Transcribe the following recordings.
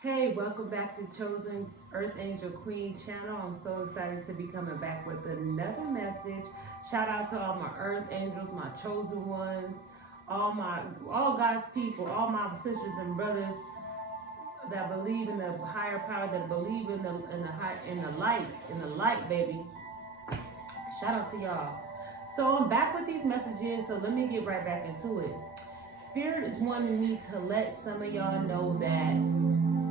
Hey, welcome back to Chosen Earth Angel Queen channel. I'm so excited to be coming back with another message. Shout out to all my Earth Angels, my chosen ones, all God's people, all my sisters and brothers that believe in the higher power, that believe in the light, baby. Shout out to y'all. So I'm back with these messages, so let me get right back into it. Spirit is wanting me to let some of y'all know that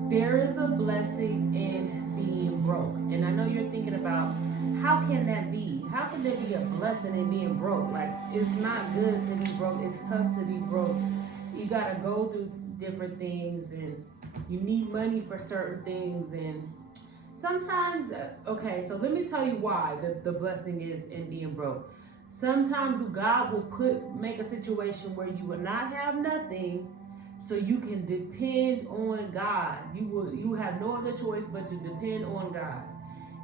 there is a blessing in being broke. And I know you're thinking about, how can that be? How can there be a blessing in being broke? Like, it's not good to be broke. It's tough to be broke. You got to go through different things, and you need money for certain things. And sometimes, okay, so let me tell you why the blessing is in being broke. Sometimes God will make a situation where you will not have nothing, so you can depend on God. You have no other choice but to depend on God.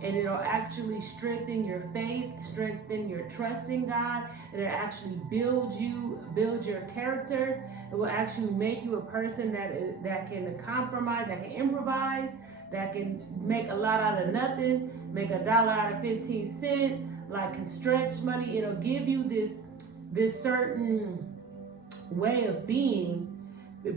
And it'll actually strengthen your faith, strengthen your trust in God. It'll actually build your character. It will actually make you a person that can compromise, that can improvise, that can make a lot out of nothing, make $1 out of 15 cents, like can stretch money. It'll give you this certain way of being,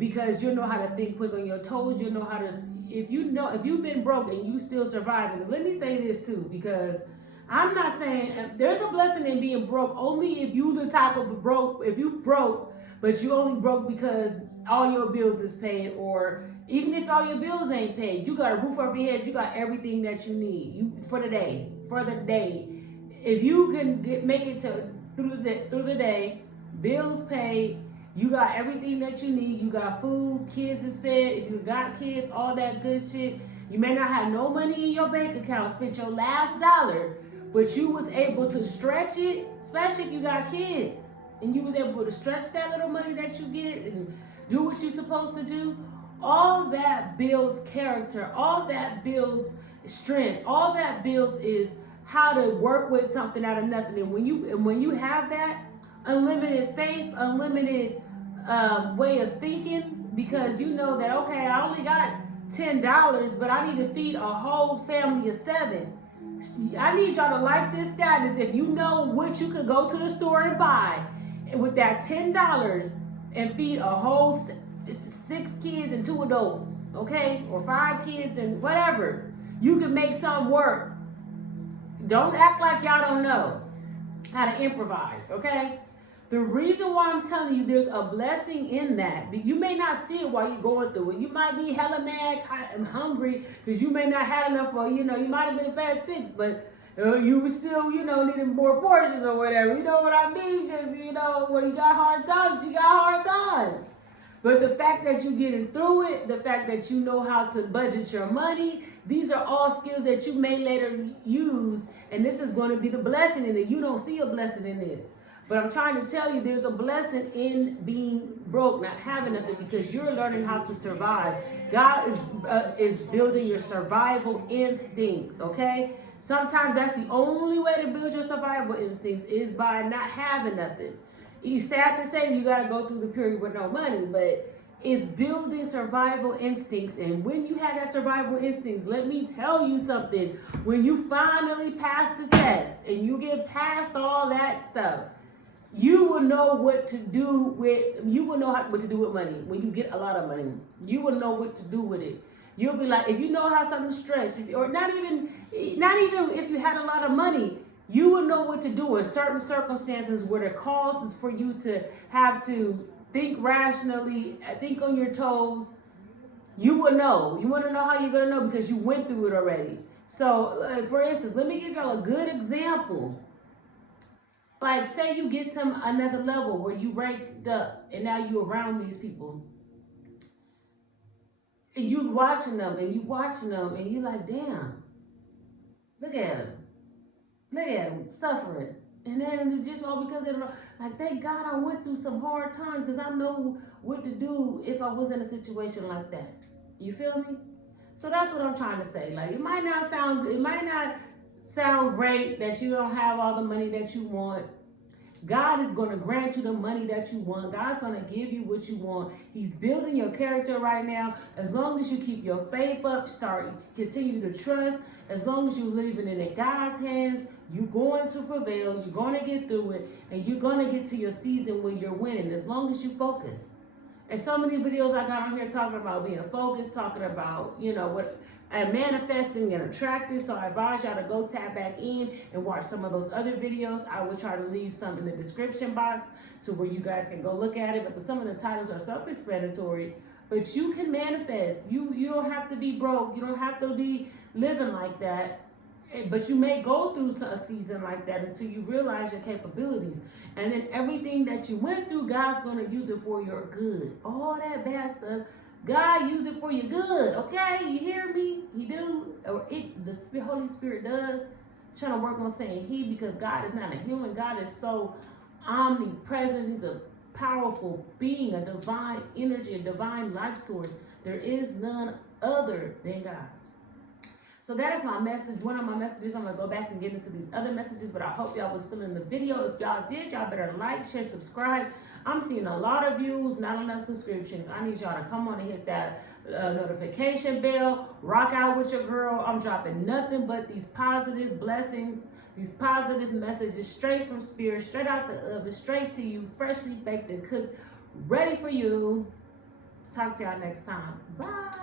because you know how to think quick on your toes. You know how to, if you've been broke and you still surviving. Let me say this too, because I'm not saying there's a blessing in being broke only if you the type of broke, if you broke, but you only broke because all your bills is paid, or even if all your bills ain't paid, you got a roof over your head, you got everything that you need for the day. If you can make it to through the day, bills paid, you got everything that you need. You got food, kids is fed. If you got kids, all that good shit. You may not have no money in your bank account, spent your last dollar, but you was able to stretch it, especially if you got kids, and you was able to stretch that little money that you get and do what you're supposed to do. All that builds character. All that builds strength. All that builds is how to work with something out of nothing. And when you have that unlimited faith, unlimited way of thinking, because you know that, okay, I only got $10, but I need to feed a whole family of 7. I need y'all to like this status. If you know what you could go to the store and buy with that $10 and feed a whole 6 kids and 2 adults, okay, or 5 kids and whatever, you can make something work. Don't act like y'all don't know how to improvise, okay? The reason why I'm telling you there's a blessing in that, you may not see it while you're going through it. You might be hella mad and hungry because you may not have enough for, you might have been fed 6, but you were still, needing more portions or whatever. You know what I mean? Because, when you got hard times, you got hard times. But the fact that you're getting through it, the fact that you know how to budget your money, these are all skills that you may later use, and this is going to be the blessing in it. You don't see a blessing in this. But I'm trying to tell you there's a blessing in being broke, not having nothing, because you're learning how to survive. God is building your survival instincts, okay? Sometimes that's the only way to build your survival instincts, is by not having nothing. It's sad to say you got to go through the period with no money, but it's building survival instincts. And when you have that survival instincts, let me tell you something. When you finally pass the test and you get past all that stuff, you will know what to do with. What to do with money. When you get a lot of money, you will know what to do with it. You'll be like, if you know how something's stretched, or not even if you had a lot of money, you will know what to do in certain circumstances where the cause is for you to have to think rationally, think on your toes. You will know. You want to know how you're going to know, because you went through it already. So, for instance, let me give y'all a good example. Like, say you get to another level where you ranked up and now you're around these people. And you watching them and you're like, damn, look at them. Look at them suffering. And then just all because they're like, thank God I went through some hard times, because I know what to do if I was in a situation like that. You feel me? So that's what I'm trying to say. Like, it might not sound great that you don't have all the money that you want. God is going to grant you the money that you want. God's going to give you what you want. He's building your character right now. As long as you keep your faith up, continue to trust. As long as you're leaving it in God's hands, you're going to prevail. You're going to get through it. And you're going to get to your season when you're winning. As long as you focus. And so many videos I got on here talking about being focused, talking about, what and manifesting and attracting. So I advise y'all to go tap back in and watch some of those other videos. I will try to leave some in the description box to where you guys can go look at it. But some of the titles are self-explanatory. But you can manifest. You don't have to be broke. You don't have to be living like that. But you may go through a season like that until you realize your capabilities. And then everything that you went through, God's going to use it for your good. All that bad stuff, God use it for your good, okay? You hear me? He do. Or the Holy Spirit does. I'm trying to work on saying he, because God is not a human. God is so omnipresent. He's a powerful being, a divine energy, a divine life source. There is none other than God. So that is my message, one of my messages. I'm going to go back and get into these other messages, but I hope y'all was feeling the video. If y'all did, y'all better like, share, subscribe. I'm seeing a lot of views, not enough subscriptions. I need y'all to come on and hit that notification bell. Rock out with your girl. I'm dropping nothing but these positive blessings, these positive messages straight from Spirit, straight out the oven, straight to you, freshly baked and cooked, ready for you. Talk to y'all next time. Bye.